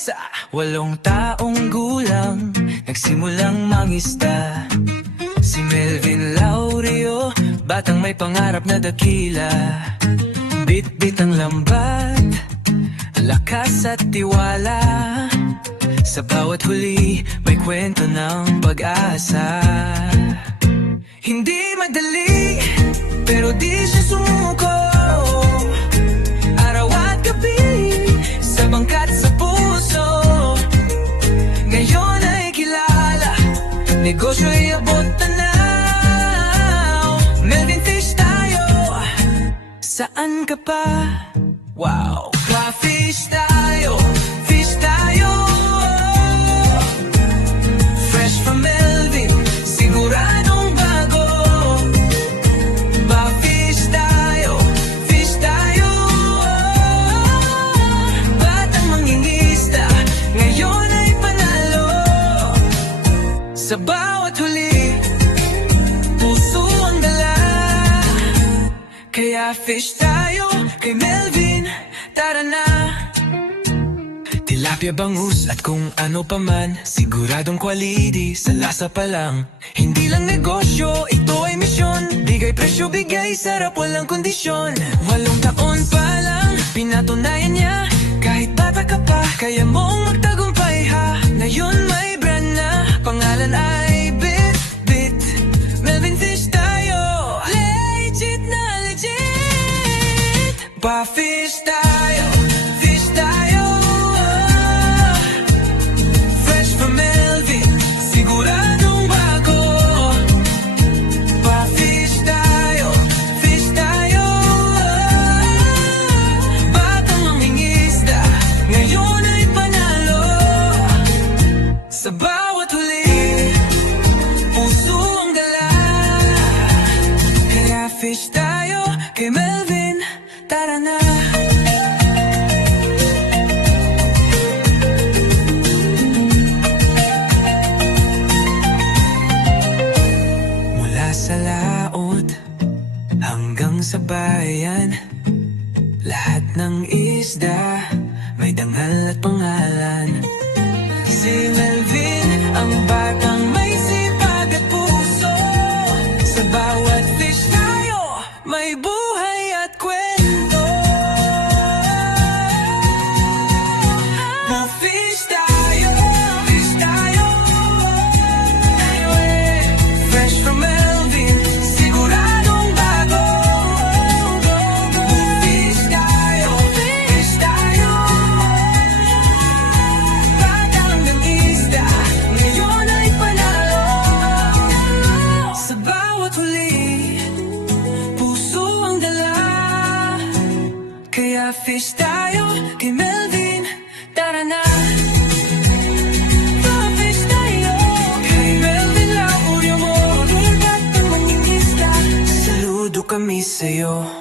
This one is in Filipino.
Sa 8 taong gulang, nagsimulang mangisda si Melvin Laurio, batang may pangarap na dakila. Bit-bit ang lambat, lakas at tiwala. Sa bawat huli, may kwento ng pag-asa. Hindi madali, pero di siya sumuko. Araw at gabi, sa bangkat sa puso. Ngayon ay kilala, negosyo'y abot tanaw. Melvin Fish tayo, saan ka pa? Wow! Pa-fish tayo, fish tayo. Fresh from Melvin, siguradong bago. Pa-fish tayo, fish tayo. Batang mangingisda, ngayon ay panalo. Sa bawat huli, puso ang dala. Kaya fish tayo, kay Melvin, tara na. Tilapia, bangus at kung ano pa man, siguradong quality sa lasa pa lang. Hindi lang negosyo, ito ay misyon. Bigay presyo, bigay sarap, walang kondisyon. 8 taon pa lang, pinatunayan niya. Kahit bata ka pa, kaya mong magtagumpay ha. Ngayon may brand na, pangalan ay Bit-Bit. Melvin Fish tayo, legit na legit. Pa-fish tayo, fish tayo. Fresh from Melvin, siguradong bago. Pa-fish tayo, fish tayo. Batang mangingisda, ngayon ay panalo. Sa bawat huli, puso ang dala. Kaya fish tayo, kay Melvin, tara na. Mula sa laot hanggang sa bayan, lahat ng isda may dangal at pangalan. Si Melvin, ang batang may sipag at puso. Sa bawat fish tayo, may buhay at kwento. Pa-fish tayo, fish tayo. Fresh from Melvin, siguradong bago. Pa-fish tayo, fish tayo. Batang mangisda, ngayon ay panalo. Sa bawat huli, puso ang dala. Kaya fish tayo, kay Melvin, tara na. Pa-fish tayo, kay Melvin Laurio mo. Batang mangingisda, saludo kami sa'yo.